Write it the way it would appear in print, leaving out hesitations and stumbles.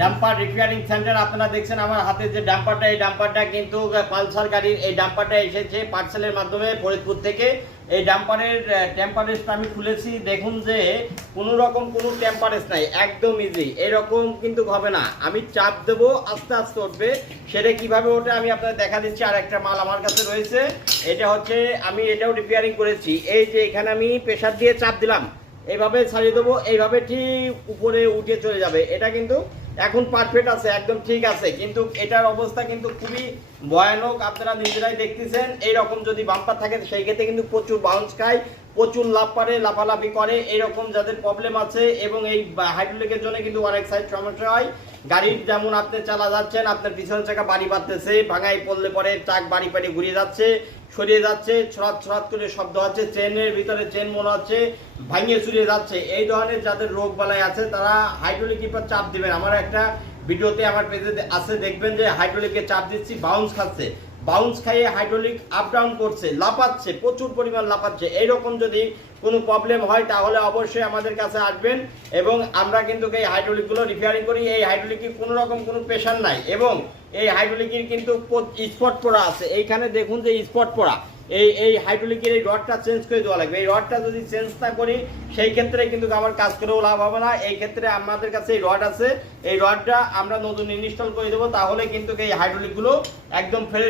Dumper repairing centre. আপনারা দেখছেন আমার হাতে যে ডাম্পারটা, এই ডাম্পারটা কিন্তু পালসার গাড়ির এই ডাম্পারটা এসেছে পার্সেলের মাধ্যমে ফরিদপুর থেকে। এই ডাম্পারের টেম্পারেজটা আমি খুলেছি, দেখুন যে কোনো রকম কোনো টেম্পারেজ নাই, একদম ইজি। এরকম কিন্তু হবে না, আমি চাপ দেবো আস্তে আস্তে উঠবে। সেটা কিভাবে ওঠে আমি আপনাদের দেখা দিচ্ছি। আর একটা মাল আমার কাছে রয়েছে, এটা হচ্ছে আমি এটাও রিপেয়ারিং করেছি। এই যে এখানে আমি প্রেসার দিয়ে চাপ দিলাম, এইভাবে ছাড়িয়ে দেবো, এইভাবে ঠিক উপরে উঠে চলে যাবে। এটা কিন্তু এখন পারফেক্ট আছে, একদম ঠিক আছে। কিন্তু এটার অবস্থা কিন্তু খুবই ভয়ানক, আপনারা নিজেরাই দেখতেছেন। এইরকম যদি বাম্পার থাকে সেই ক্ষেত্রে কিন্তু প্রচুর বাউন্স খায়, প্রচুর লাভ পারে, লাফালাফি করে। এইরকম যাদের প্রবলেম আছে এবং এই হাইড্রোলিকের জন্য কিন্তু অনেক সাইড সমস্যা হয়। গাড়ির যেমন আপনি চালা যাচ্ছেন, আপনার পিছনের চাকা বাড়ি বাড়তেছে, ভাঙাই পড়লে পরে চাক বাড়ি বাড়ি ঘুরিয়ে যাচ্ছে, সরিয়ে যাচ্ছে, ছড়াত ছড়াত করে শব্দ হচ্ছে, চেনের ভিতরে চেন মনে হচ্ছে ভাঙিয়ে চুরিয়ে যাচ্ছে। এই ধরনের যাদের রোগ বালাই আছে তারা হাইড্রোলিক উপর চাপ দিবেন। আমার একটা ভিডিওতে আমার পেজে আছে, দেখবেন যে হাইড্রোলিকে চাপ দিচ্ছি, বাউন্স খাচ্ছে, বাউন্স খাইয়ে হাইড্রোলিক আপ ডাউন করছে, লাফাচ্ছে, প্রচুর পরিমাণ লাফাচ্ছে। এইরকম যদি কোনো প্রবলেম হয় তাহলে অবশ্যই আমাদের কাছে আসবেন এবং আমরা কিন্তু এই হাইড্রোলিকগুলো রিপেয়ারিং করি। এই হাইড্রোলিকের কোনো রকম কোনো প্রেশার নাই এবং এই হাইড্রোলিকের কিন্তু স্পট পড়া আছে। এইখানে দেখুন যে স্পট পড়া, এই হাইড্রোলিকের এই রডটা চেঞ্জ করে দেওয়া লাগবে। এই রডটা যদি চেঞ্জ না করি সেই ক্ষেত্রে কিন্তু আমার কাজ করেও লাভ হবে না। এই ক্ষেত্রে আমাদের কাছে এই রড আছে, এই রডটা আমরা নতুন ইনস্টল করে দেবো, তাহলে কিন্তু এই হাইড্রোলিকগুলো একদম ফ্রেশ